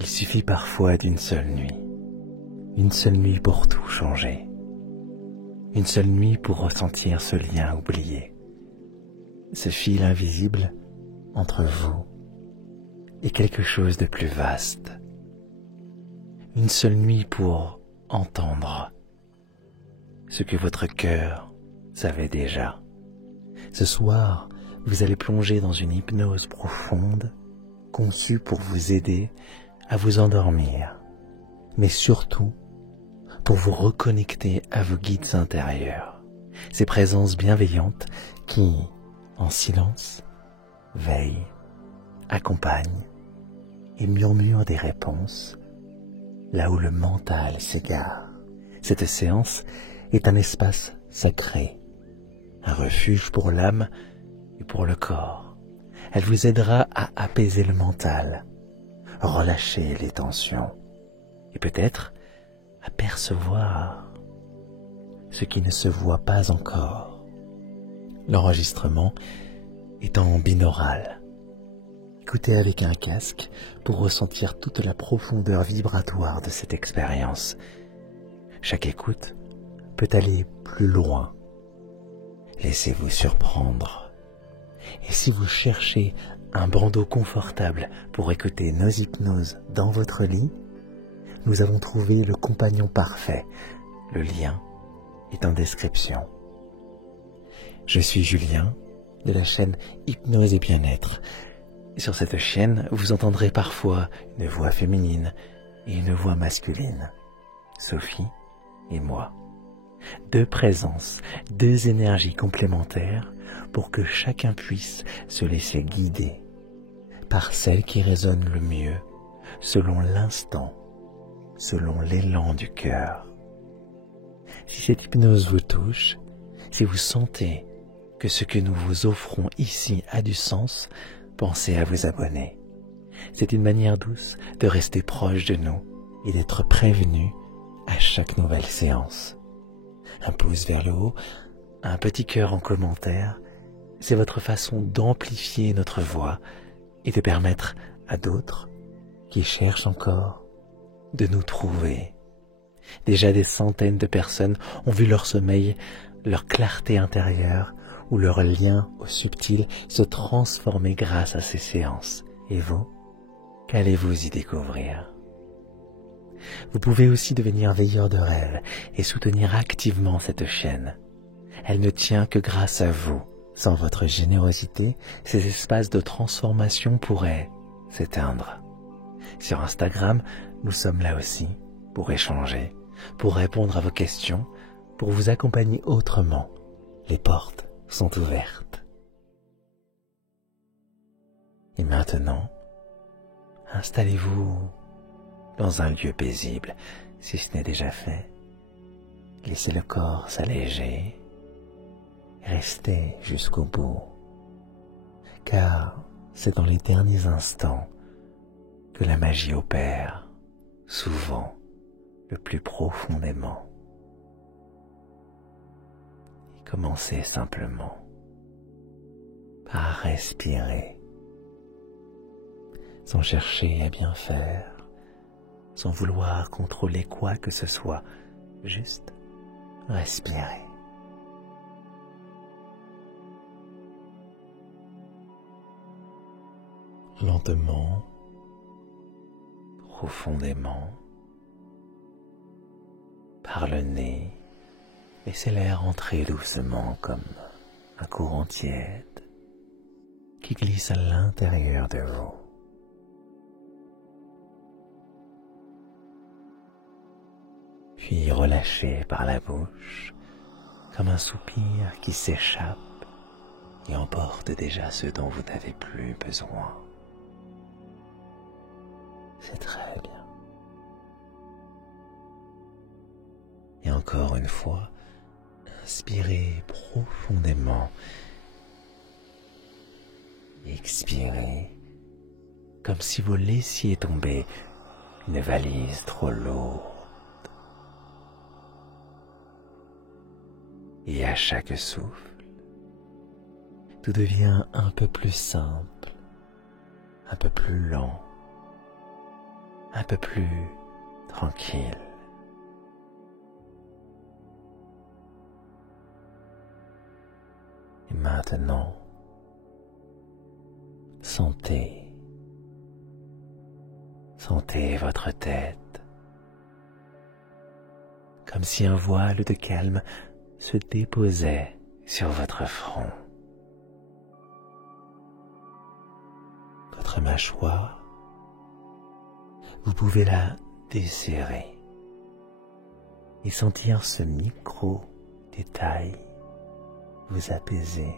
Il suffit parfois d'une seule nuit pour tout changer, une seule nuit pour ressentir ce lien oublié, ce fil invisible entre vous et quelque chose de plus vaste, une seule nuit pour entendre ce que votre cœur savait déjà. Ce soir, vous allez plonger dans une hypnose profonde, conçue pour vous aider à vous endormir, mais surtout pour vous reconnecter à vos guides intérieurs, ces présences bienveillantes qui, en silence, veillent, accompagnent et murmurent des réponses là où le mental s'égare. Cette séance est un espace sacré, un refuge pour l'âme et pour le corps. Elle vous aidera à apaiser le mental, relâcher les tensions et peut-être à percevoir ce qui ne se voit pas encore. L'enregistrement est en binaural. Écoutez avec un casque pour ressentir toute la profondeur vibratoire de cette expérience. Chaque écoute peut aller plus loin. Laissez-vous surprendre. Et si vous cherchez un bandeau confortable pour écouter nos hypnoses dans votre lit, nous avons trouvé le compagnon parfait. Le lien est en description. Je suis Julien de la chaîne Hypnose et Bien-être. Sur cette chaîne, vous entendrez parfois une voix féminine et une voix masculine. Sophie et moi. Deux présences, deux énergies complémentaires pour que chacun puisse se laisser guider par celle qui résonne le mieux, selon l'instant, selon l'élan du cœur. Si cette hypnose vous touche, si vous sentez que ce que nous vous offrons ici a du sens, pensez à vous abonner. C'est une manière douce de rester proche de nous et d'être prévenu à chaque nouvelle séance. Un pouce vers le haut, un petit cœur en commentaire, c'est votre façon d'amplifier notre voix et de permettre à d'autres qui cherchent encore de nous trouver. Déjà des centaines de personnes ont vu leur sommeil, leur clarté intérieure ou leur lien au subtil se transformer grâce à ces séances. Et vous, qu'allez-vous y découvrir ? Vous pouvez aussi devenir veilleur de rêve et soutenir activement cette chaîne. Elle ne tient que grâce à vous. Sans votre générosité, ces espaces de transformation pourraient s'éteindre. Sur Instagram, nous sommes là aussi pour échanger, pour répondre à vos questions, pour vous accompagner autrement. Les portes sont ouvertes. Et maintenant, installez-vous dans un lieu paisible, si ce n'est déjà fait. Laissez le corps s'alléger. Restez jusqu'au bout, car c'est dans les derniers instants que la magie opère, souvent le plus profondément. Et commencez simplement par respirer, sans chercher à bien faire, sans vouloir contrôler quoi que ce soit, juste respirer. Lentement, profondément, par le nez, laissez l'air entrer doucement comme un courant tiède qui glisse à l'intérieur de vous. Puis relâchez par la bouche comme un soupir qui s'échappe et emporte déjà ce dont vous n'avez plus besoin. C'est très bien. Et encore une fois, inspirez profondément. Expirez comme si vous laissiez tomber une valise trop lourde. Et à chaque souffle, tout devient un peu plus simple, un peu plus lent, un peu plus tranquille. Et maintenant, sentez votre tête, comme si un voile de calme se déposait sur votre front. Votre mâchoire, vous pouvez la desserrer et sentir ce micro-détail vous apaiser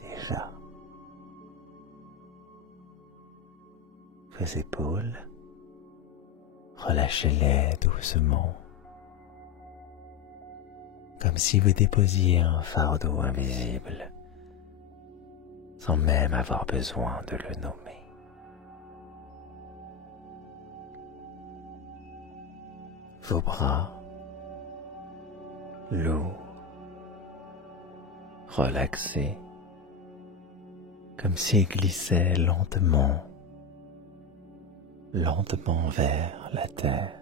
déjà. Vos épaules, relâchez-les doucement, comme si vous déposiez un fardeau invisible, sans même avoir besoin de le nommer. Vos bras, lourds, relaxés, comme s'ils glissaient lentement vers la terre.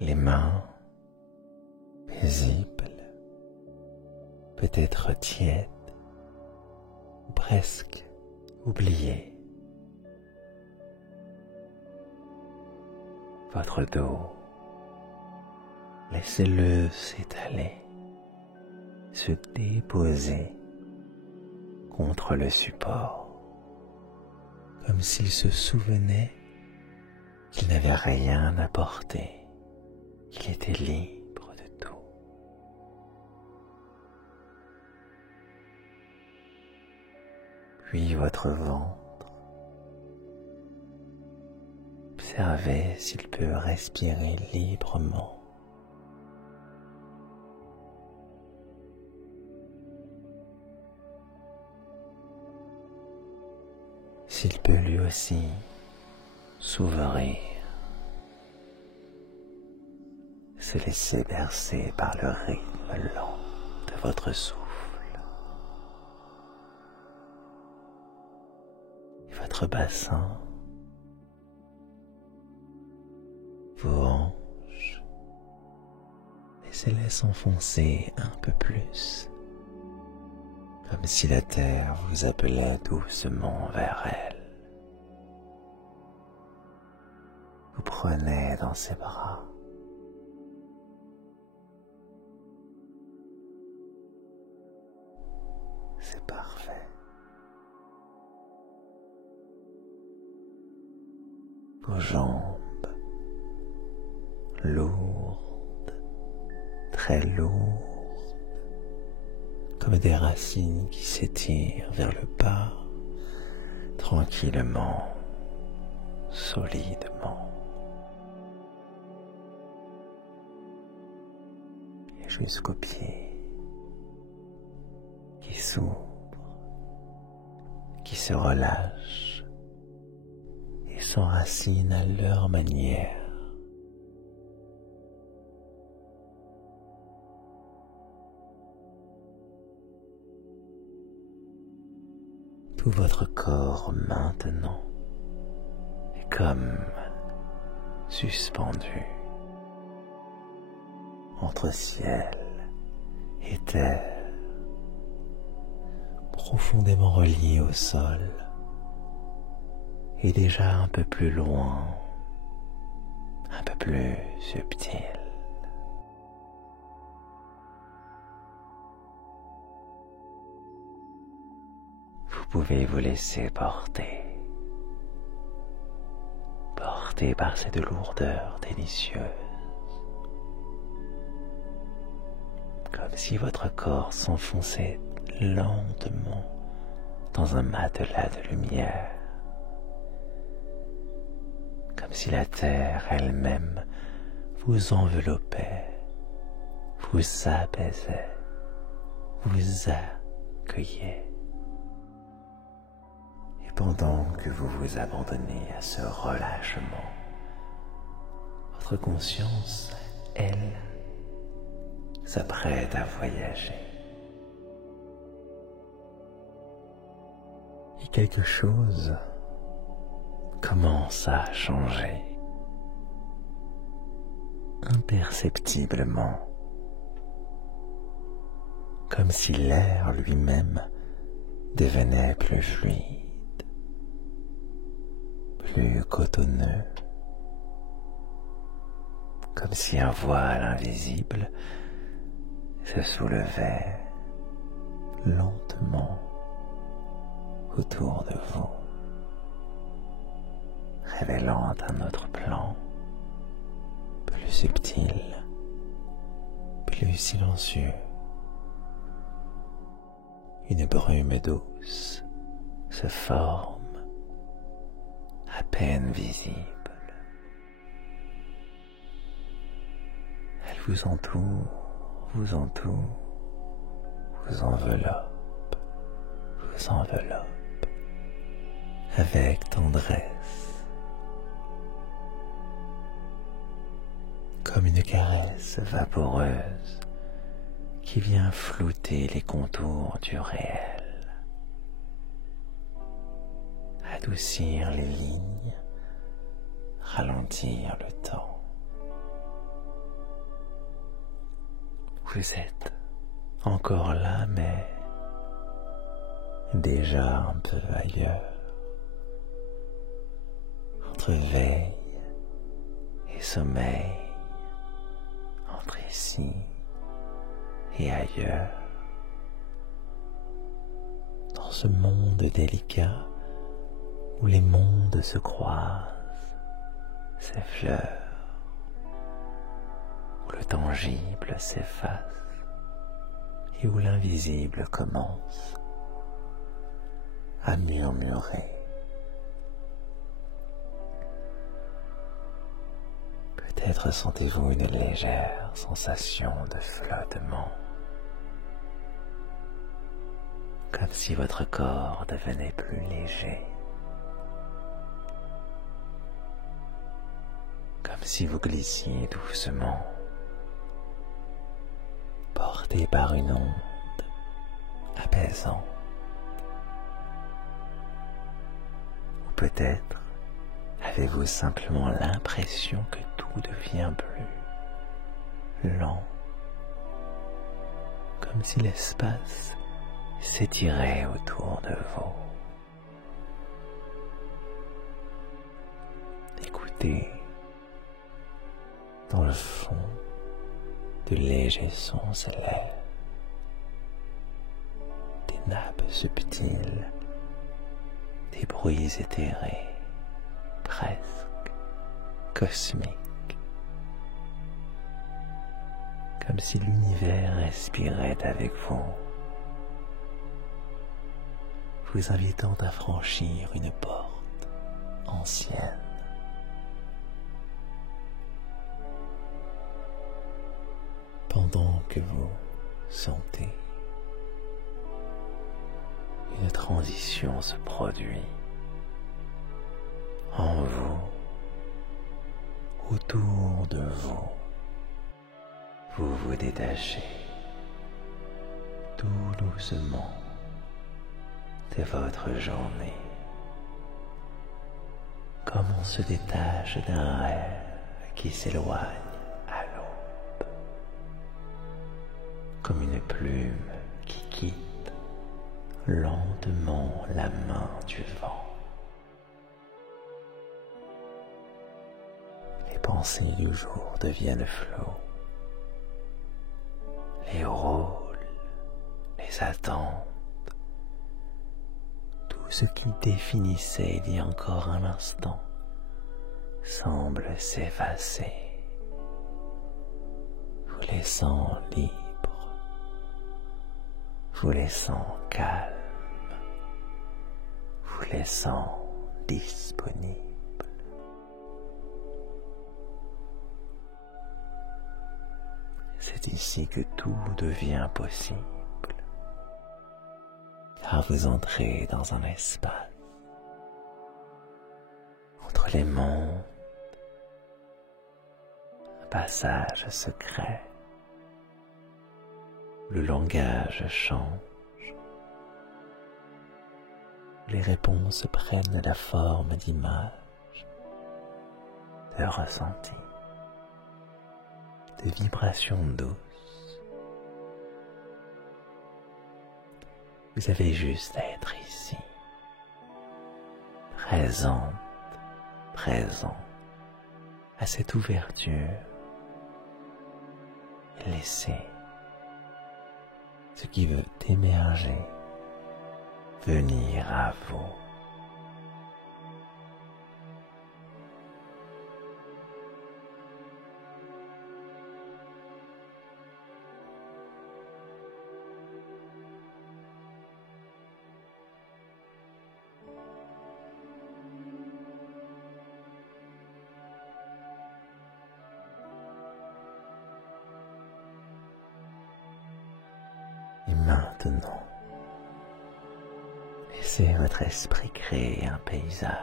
Les mains, paisibles, peut-être tièdes, ou presque oubliées. Votre dos, laissez-le s'étaler, se déposer contre le support, comme s'il se souvenait qu'il n'avait rien à porter, qu'il était libre de tout. Puis votre ventre, observez s'il peut respirer librement. S'il peut lui aussi s'ouvrir, se laisser bercer par le rythme lent de votre souffle. Et votre bassin, vos hanches, laissez-les s'enfoncer un peu plus, comme si la terre vous appelait doucement vers elle. Vous prenez dans ses bras. C'est parfait. Vos jambes, lourdes, très lourdes, comme des racines qui s'étirent vers le bas, tranquillement, solidement. Et jusqu'aux pieds qui s'ouvrent, qui se relâchent et s'enracinent à leur manière. Tout votre corps maintenant est comme suspendu entre ciel et terre, profondément relié au sol et déjà un peu plus loin, un peu plus subtil. Vous pouvez vous laisser porter par cette lourdeur délicieuse, comme si votre corps s'enfonçait lentement dans un matelas de lumière, comme si la terre elle-même vous enveloppait, vous apaisait, vous accueillait. Et pendant que vous vous abandonnez à ce relâchement, votre conscience, elle, s'apprête à voyager. et quelque chose commence à changer imperceptiblement, comme si l'air lui-même devenait plus fluide, plus cotonneux, comme si un voile invisible se soulevait lentement autour de vous, révélant un autre plan, plus subtil, plus silencieux. Une brume douce se forme, à peine visible. Elle vous entoure, vous enveloppe avec tendresse, comme une caresse vaporeuse qui vient flouter les contours du réel, adoucir les lignes, ralentir le temps. Vous êtes encore là, mais déjà un peu ailleurs, entre veille et sommeil, entre ici et ailleurs, dans ce monde délicat où les mondes se croisent, s'effleurent, où le tangible s'efface et où l'invisible commence à murmurer. Peut-être sentez-vous une légère sensation de flottement, comme si votre corps devenait plus léger, comme si vous glissiez doucement, porté par une onde apaisante. Ou peut-être avez-vous simplement l'impression que tout devient plus lent, comme si l'espace s'étirait autour de vous. Écoutez dans le fond de légers sons s'élèvent, des nappes subtiles, des bruits éthérés, presque cosmiques, comme si l'univers respirait avec vous, vous invitant à franchir une porte ancienne. Pendant que vous sentez une transition se produit en vous, autour de vous, vous vous détachez tout doucement de votre journée, comme on se détache d'un rêve qui s'éloigne à l'aube, comme une plume qui quitte lentement la main du vent. Les pensées du jour deviennent flots, les rôles, les attentes, tout ce qui définissait il y a encore un instant semble s'effacer, vous laissant libre, vous laissant calme, vous laissant disponible. C'est ici que tout devient possible, car vous entrez dans un espace entre les mondes, un passage secret. Le langage change, où les réponses prennent la forme d'images, de ressentis, de vibrations douces. Vous avez juste à être ici, présente, présent à cette ouverture et laissez ce qui veut émerger venir à vous. Et maintenant, laissez votre esprit créer un paysage,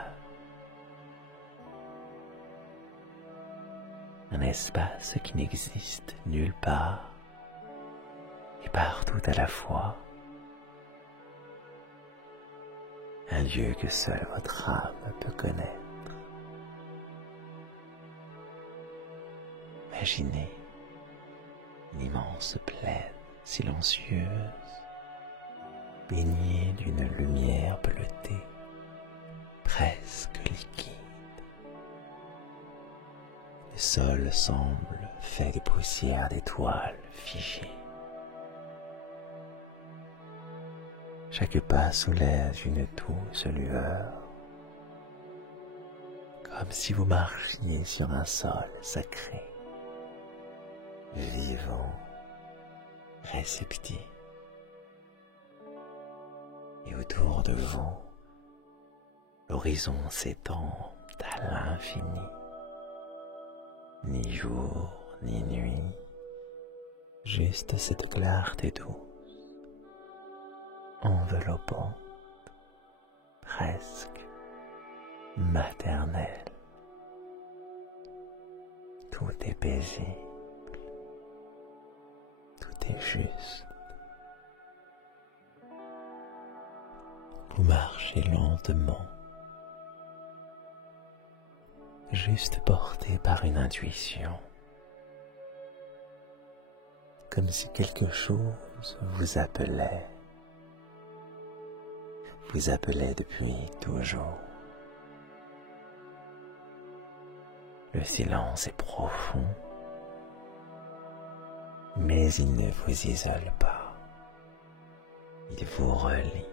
un espace qui n'existe nulle part et partout à la fois, un lieu que seule votre âme peut connaître. Imaginez une immense plaine silencieuse, baignée d'une lumière bleutée, presque liquide. Le sol semble fait de poussière d'étoiles figées. Chaque pas soulève une douce lueur, comme si vous marchiez sur un sol sacré, vivant, réceptif. Et autour de vous, l'horizon s'étend à l'infini. Ni jour, ni nuit, juste cette clarté douce, enveloppante, presque maternelle. Tout est paisible, tout est juste. Vous marchez lentement, juste porté par une intuition, comme si quelque chose vous appelait depuis toujours. Le silence est profond, mais il ne vous isole pas, il vous relie.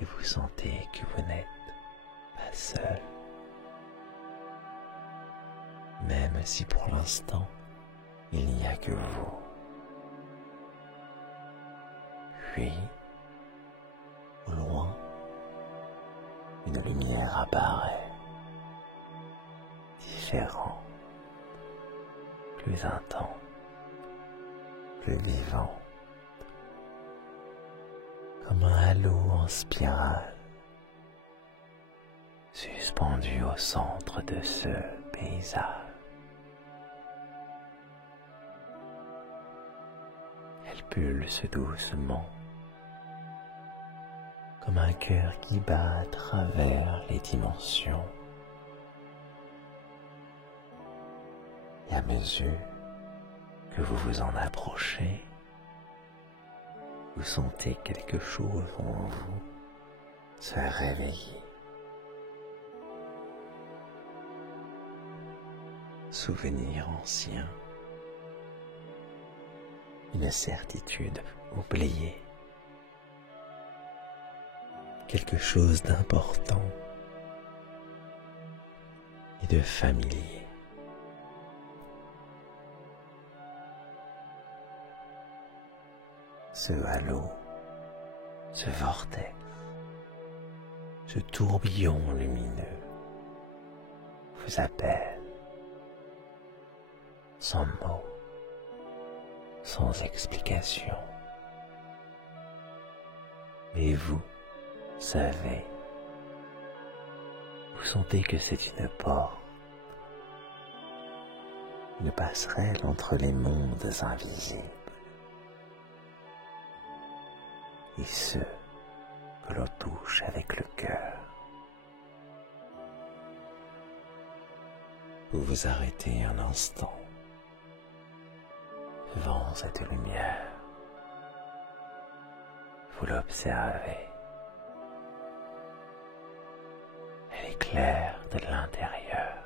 Et vous sentez que vous n'êtes pas seul, même si pour l'instant il n'y a que vous. Puis, au loin, une lumière apparaît, différente, plus intense, plus vivante, comme un halo en spirale, suspendu au centre de ce paysage. Elle pulse doucement, comme un cœur qui bat à travers les dimensions. Et à mesure que vous vous en approchez, vous sentez quelque chose en vous se réveiller. Souvenir ancien, une certitude oubliée, quelque chose d'important et de familier. Ce halo, ce vortex, ce tourbillon lumineux vous appelle sans mots, sans explication. Et vous savez, vous sentez que c'est une porte, une passerelle entre les mondes invisibles. Et ceux que l'on touche avec le cœur. Vous vous arrêtez un instant devant cette lumière. Vous l'observez. Elle éclaire de l'intérieur.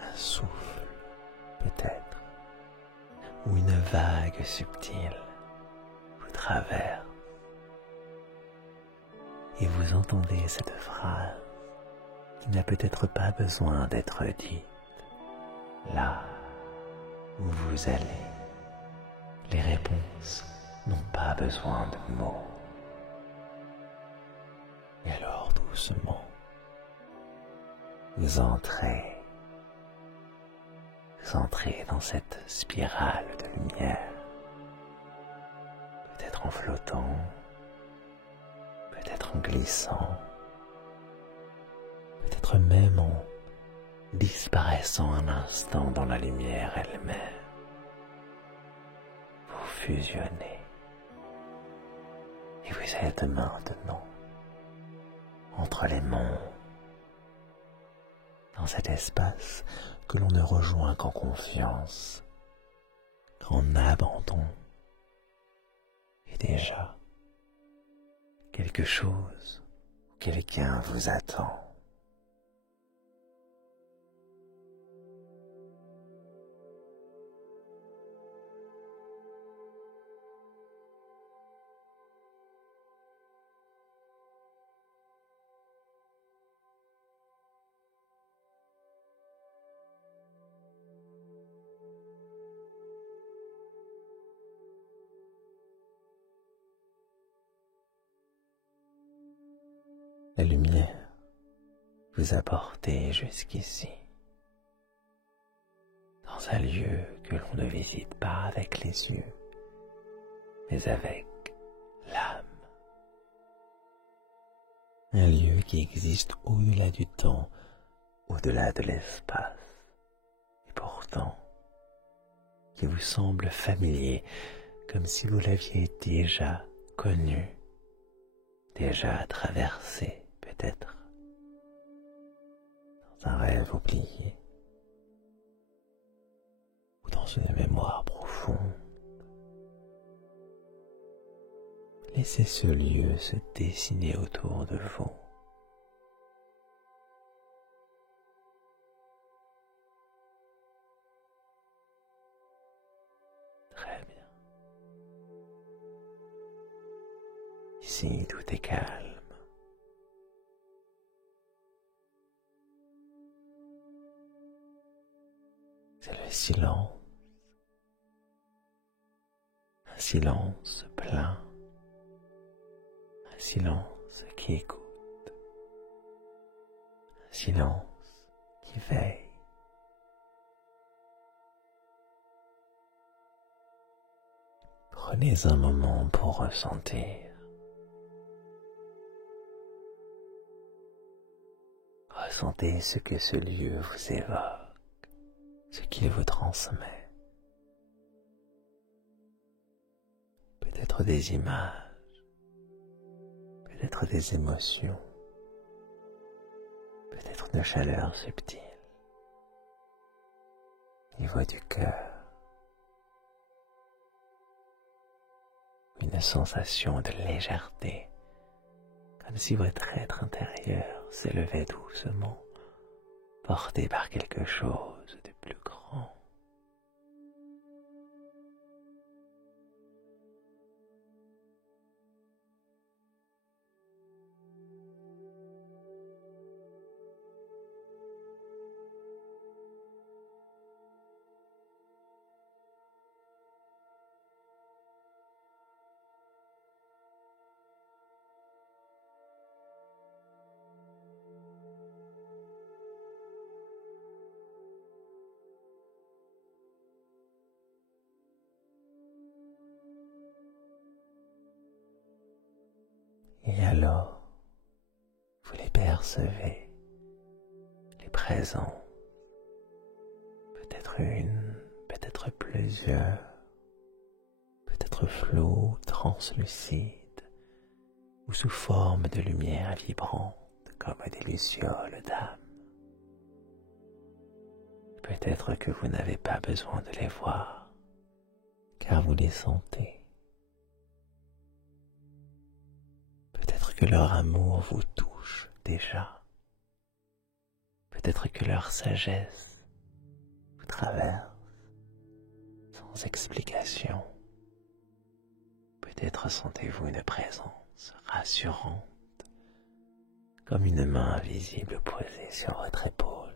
Un souffle, peut-être, ou une vague subtile vous traverse. Et vous entendez cette phrase qui n'a peut-être pas besoin d'être dite. Là où vous allez, les réponses n'ont pas besoin de mots. Et alors doucement, vous entrez dans cette spirale de lumière, peut-être en flottant, peut-être en glissant, peut-être même en disparaissant un instant dans la lumière elle-même. Vous fusionnez et vous êtes maintenant entre les mondes, dans cet espace que l'on ne rejoint qu'en confiance, qu'en abandon. Et déjà, quelque chose ou quelqu'un vous attend. La lumière vous a porté jusqu'ici, dans un lieu que l'on ne visite pas avec les yeux, mais avec l'âme. Un lieu qui existe au-delà du temps, au-delà de l'espace, et pourtant qui vous semble familier, comme si vous l'aviez déjà connu, déjà traversé peut-être, dans un rêve oublié, ou dans une mémoire profonde. Laissez ce lieu se dessiner autour de vous. Très bien. Ici, tout est calme. C'est le silence. Un silence plein. Un silence qui écoute. Un silence qui veille. Prenez un moment pour ressentir. Ressentez ce que ce lieu vous évoque, ce qu'il vous transmet. Peut-être des images, peut-être des émotions, peut-être une chaleur subtile, au niveau du cœur, une sensation de légèreté, comme si votre être intérieur s'élevait doucement, porté par quelque chose de plus grand. Et alors, vous les percevez, les présences, peut-être une, peut-être plusieurs, peut-être être flot, translucide, ou sous forme de lumière vibrante comme des lucioles d'âme. Peut-être que vous n'avez pas besoin de les voir, car vous les sentez. Peut-être que leur amour vous touche déjà. Peut-être que leur sagesse vous traverse sans explication. Peut-être sentez-vous une présence rassurante, comme une main invisible posée sur votre épaule,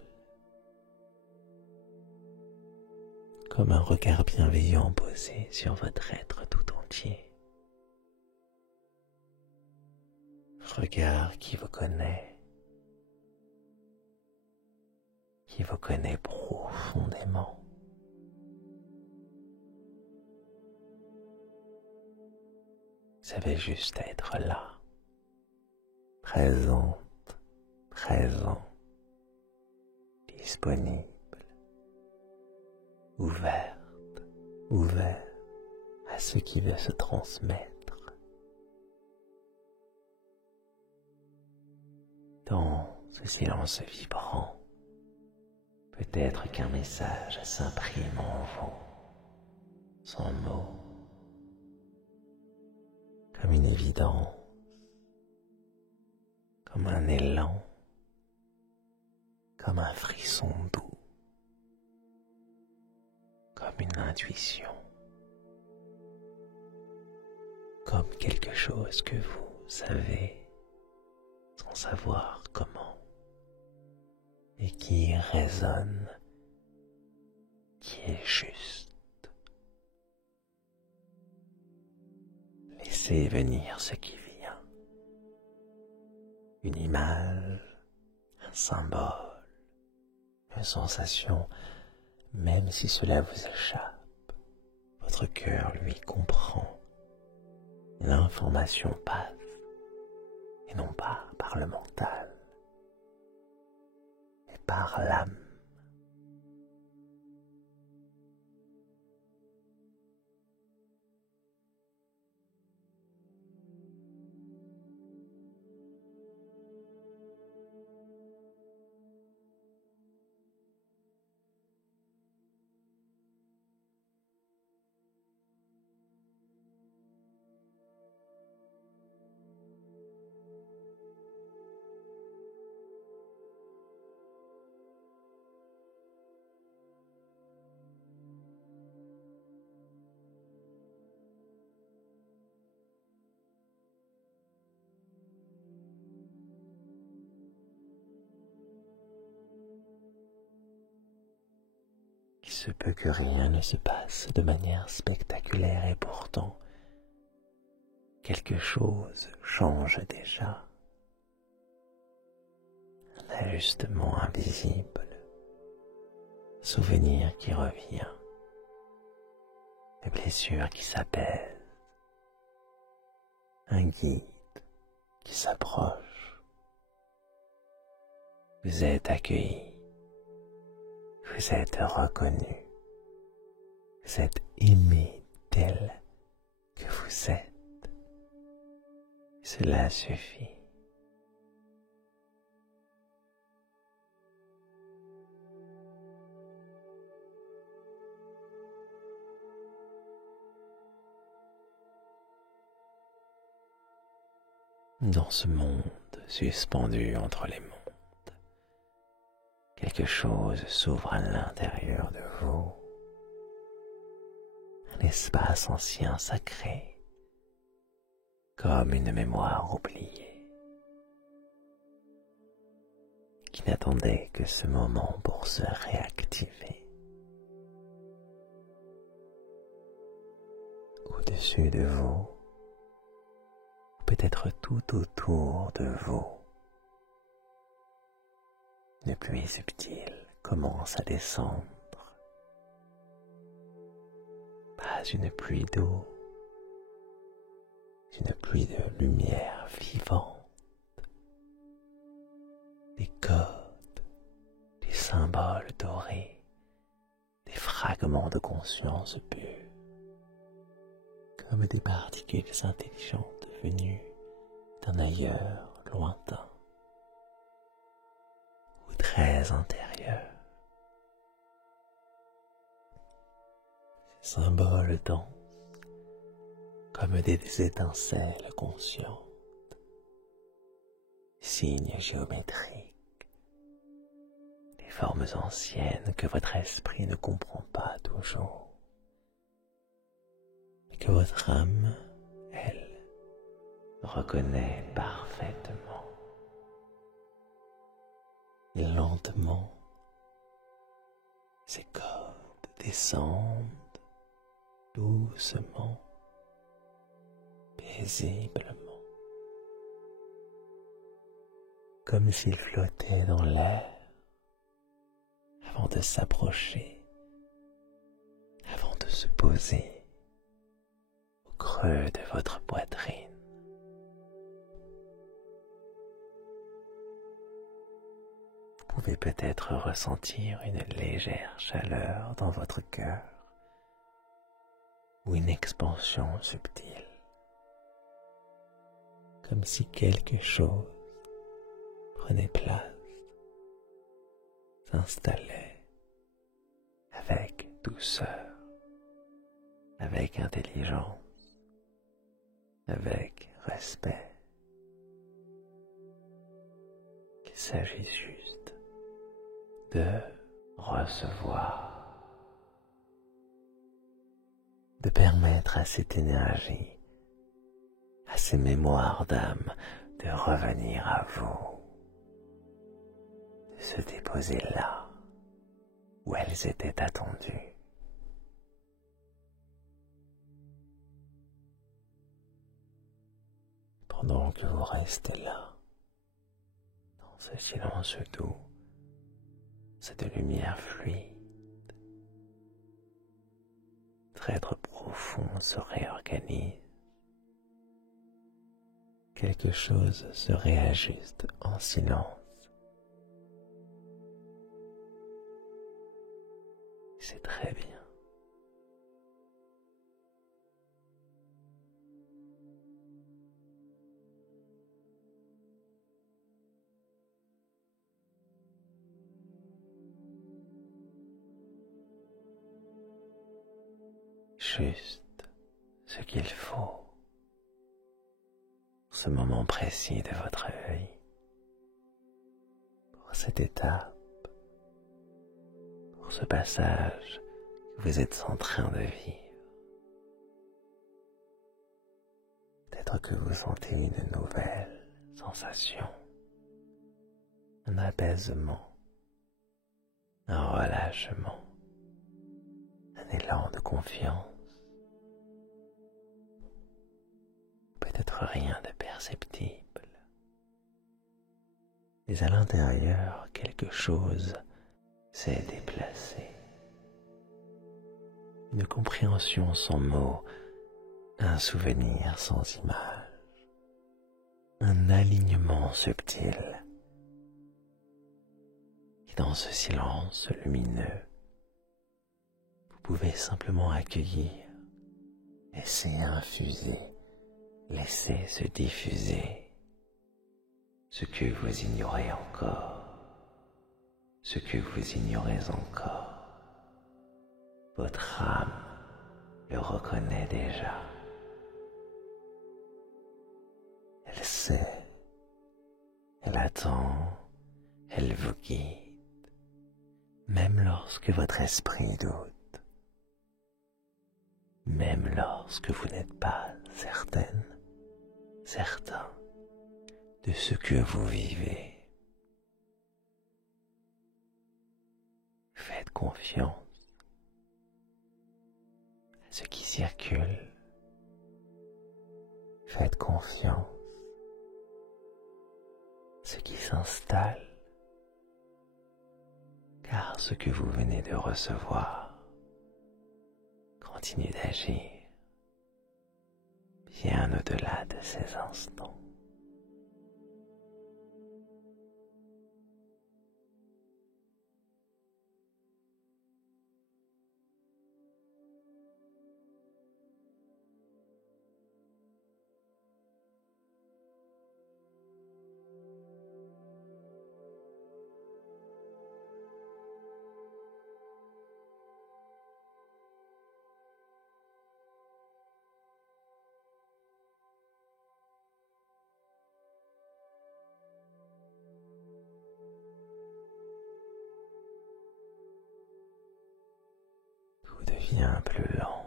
comme un regard bienveillant posé sur votre être tout entier. Regard qui vous connaît profondément. Vous avez juste à être là, présente, présent, disponible, ouverte, ouvert à ce qui veut se transmettre. Dans ce silence vibrant, peut-être qu'un message s'imprime en vous, sans mots, comme une évidence, comme un élan, comme un frisson doux, comme une intuition, comme quelque chose que vous savez sans savoir comment, et qui résonne, qui est juste. Laissez venir ce qui vient, une image, un symbole, une sensation, même si cela vous échappe, votre cœur lui comprend, et l'information passe, et non pas par le mental, mais par l'âme. Il se peut que rien ne se passe de manière spectaculaire et pourtant, quelque chose change déjà. Un ajustement invisible, un souvenir qui revient, des blessures qui s'apaisent, un guide qui s'approche. Vous êtes accueilli. Vous êtes reconnu, vous êtes aimé tel que vous êtes. Cela suffit. Dans ce monde suspendu entre les mondes, quelque chose s'ouvre à l'intérieur de vous, un espace ancien sacré, comme une mémoire oubliée, qui n'attendait que ce moment pour se réactiver. Au-dessus de vous, peut-être tout autour de vous, une pluie subtile commence à descendre. Pas une pluie d'eau, une pluie de lumière vivante, des codes, des symboles dorés, des fragments de conscience pure que comme des particules intelligentes venues d'un ailleurs lointain ou très antérieur. Ces symboles dansent comme des étincelles conscientes, signes géométriques, des formes anciennes que votre esprit ne comprend pas toujours, mais que votre âme, elle, reconnaît parfaitement. Et lentement, ces codes descendent doucement, paisiblement, comme s'ils flottaient dans l'air avant de s'approcher, avant de se poser au creux de votre poitrine. Vous pouvez peut-être ressentir une légère chaleur dans votre cœur ou une expansion subtile, comme si quelque chose prenait place, s'installait avec douceur, avec intelligence, avec respect. Il s'agit juste de recevoir, de permettre à cette énergie, à ces mémoires d'âme de revenir à vous, de se déposer là où elles étaient attendues. Pendant que vous restez là, dans ce silence doux, cette lumière fluide, votre être profond se réorganise. Quelque chose se réajuste en silence. C'est très bien. Juste ce qu'il faut pour ce moment précis de votre vie, pour cette étape, pour ce passage que vous êtes en train de vivre. Peut-être que vous sentez une nouvelle sensation, un apaisement, un relâchement, un élan de confiance. Peut-être rien de perceptible, mais à l'intérieur, quelque chose s'est déplacé. Une compréhension sans mots, un souvenir sans image, un alignement subtil. Et dans ce silence lumineux, vous pouvez simplement accueillir, laisser infuser, laissez se diffuser ce que vous ignorez encore, ce que vous ignorez encore. Votre âme le reconnaît déjà. Elle sait, elle attend, elle vous guide, même lorsque votre esprit doute, même lorsque vous n'êtes pas certaine, certain de ce que vous vivez. Faites confiance à ce qui circule. Faites confiance à ce qui s'installe, car ce que vous venez de recevoir continue d'agir bien au-delà de ces instants. devient plus lent,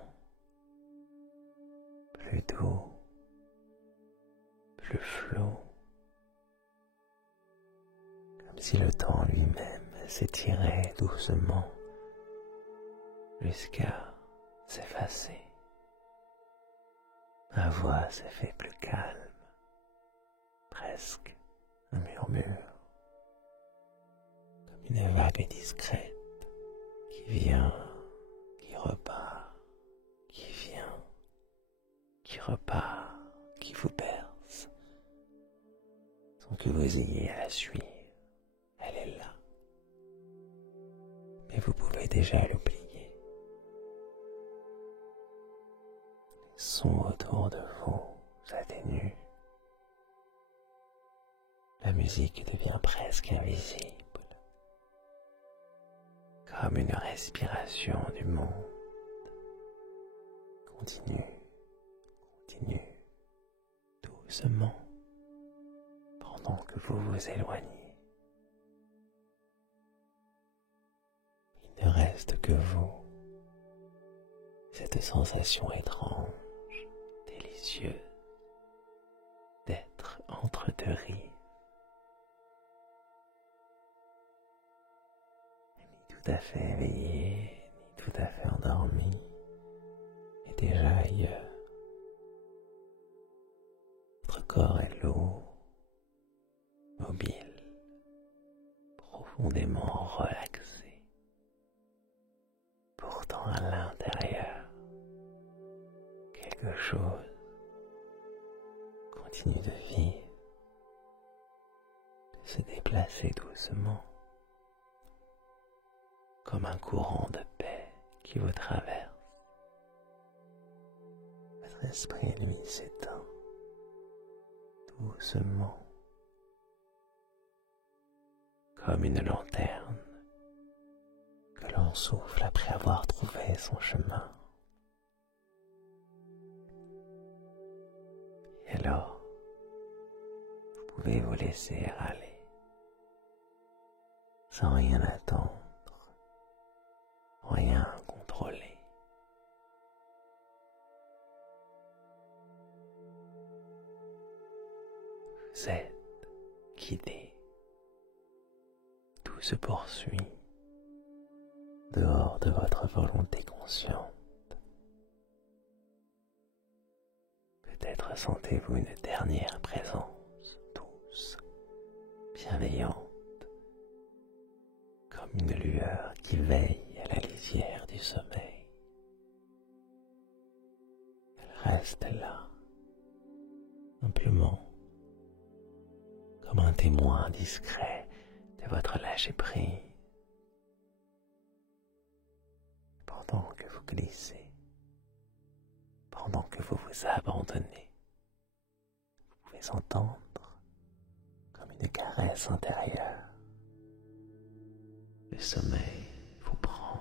plus doux, plus flou, comme si le temps lui-même s'étirait doucement jusqu'à s'effacer. Ma voix s'est fait plus calme, presque un murmure, comme une vague discrète qui vient, qui repart, qui vient, qui repart, qui vous berce, sans que vous ayez à la suivre. Elle est là, mais vous pouvez déjà l'oublier. Les sons autour de vous s'atténuent. La musique devient presque invisible, comme une respiration du monde. Continue, continue, doucement, pendant que vous vous éloignez. Il ne reste que vous, cette sensation étrange, délicieuse, d'être entre deux rives. Ni tout à fait éveillé, ni tout à fait endormi, et déjà ailleurs. Votre corps est lourd, mobile, profondément relaxé. Pourtant à l'intérieur, quelque chose continue de vivre, de se déplacer doucement, comme un courant de paix qui vous traverse. Votre esprit, lui, s'éteint doucement, comme une lanterne que l'on souffle après avoir trouvé son chemin. Et alors, vous pouvez vous laisser aller, sans rien attendre, rien contrôler. Vous êtes guidé, tout se poursuit dehors de votre volonté consciente. Peut-être sentez-vous une dernière présence douce, bienveillante, comme une lueur qui veille à la lisière du sommeil. Elle reste là, simplement, comme un témoin discret de votre lâcher-prise. Pendant que vous glissez, pendant que vous vous abandonnez, vous pouvez entendre comme une caresse intérieure. Le sommeil vous prend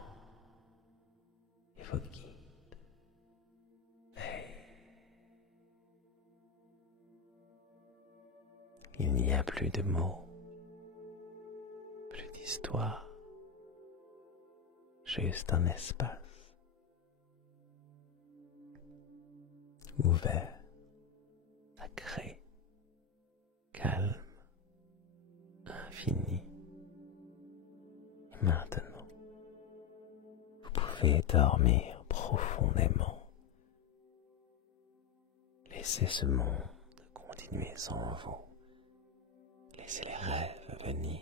et vous guide. Mais il n'y a plus de mots, plus d'histoire, juste un espace ouvert, sacré, calme, infini. Et maintenant, vous pouvez dormir profondément. Laissez ce monde continuer sans vous. Laissez les rêves venir,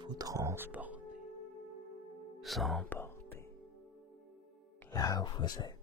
vous transporter, vous emporter là où vous êtes.